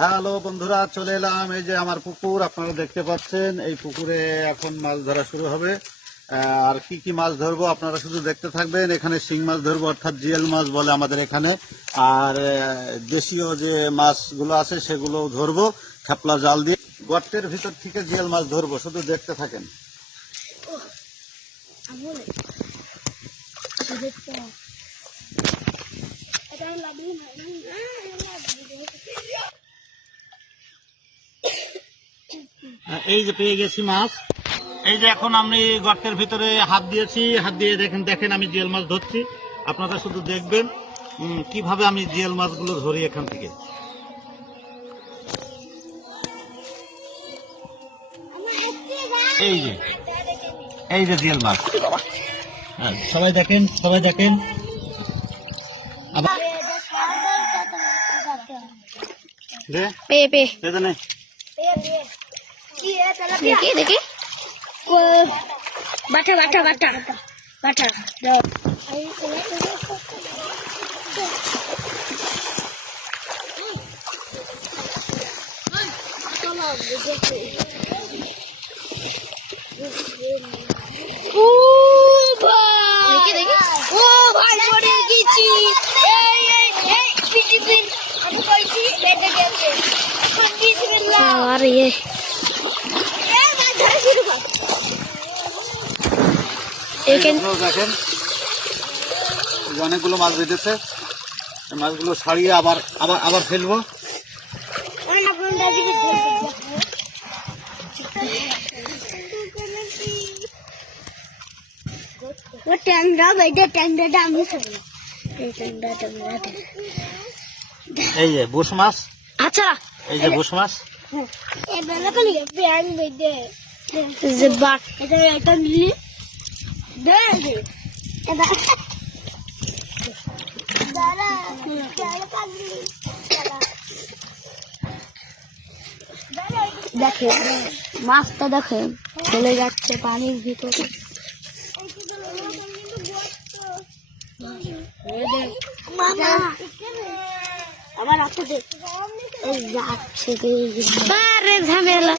Hello বন্ধুরা, চলে এলাম। এই যে আমার পুকুর আপনারা দেখতে পাচ্ছেন। এই পুকুরে এখন মাছ ধরা শুরু হবে। আর কি কি মাছ ধরবো আপনারা শুধু দেখতে থাকবেন। এখানে শিং মাছ ধরবো, অর্থাৎ জিএল মাছ বলে আমাদের এখানে। আর দেশীয় যে মাছগুলো আছে সেগুলো ধরবো খেপলা জাল দিয়ে। গর্তের ভিতর থেকে জিএল মাছ ধরবো, শুধু দেখতে থাকেন। এই যে পেয়ে গেছি মাছ। এই যে এখন আমি গর্তের ভিতরে হাত দিয়েছি, হাত দিয়ে দেখেন আমি জিএল মাছ ধরছি। আপনারা শুধু দেখবেন কিভাবে আমি জিএল মাছগুলো ধরি এখান থেকে। এই যে জিএল মাছ, সবাই দেখেন, সবাই দেখেন। আবার দেখি দেখি বাটা বাটা বাটা বাটা দেখি দেখি ও ভাই পড়ে গেছি। আর ইয়ে দেখেন অনেকগুলো মাছ বেঁধেছে। মাছগুলো ছাড়িয়ে আবার আবার আবার ফেলবো। এই যে বুশ মাছ, আচ্ছা এই যে বুশ মাছ। দেখে মাছটা দেখে চলে যাচ্ছে পানির ভিতরে। আমার হাতে যাচ্ছে ঝামেলা।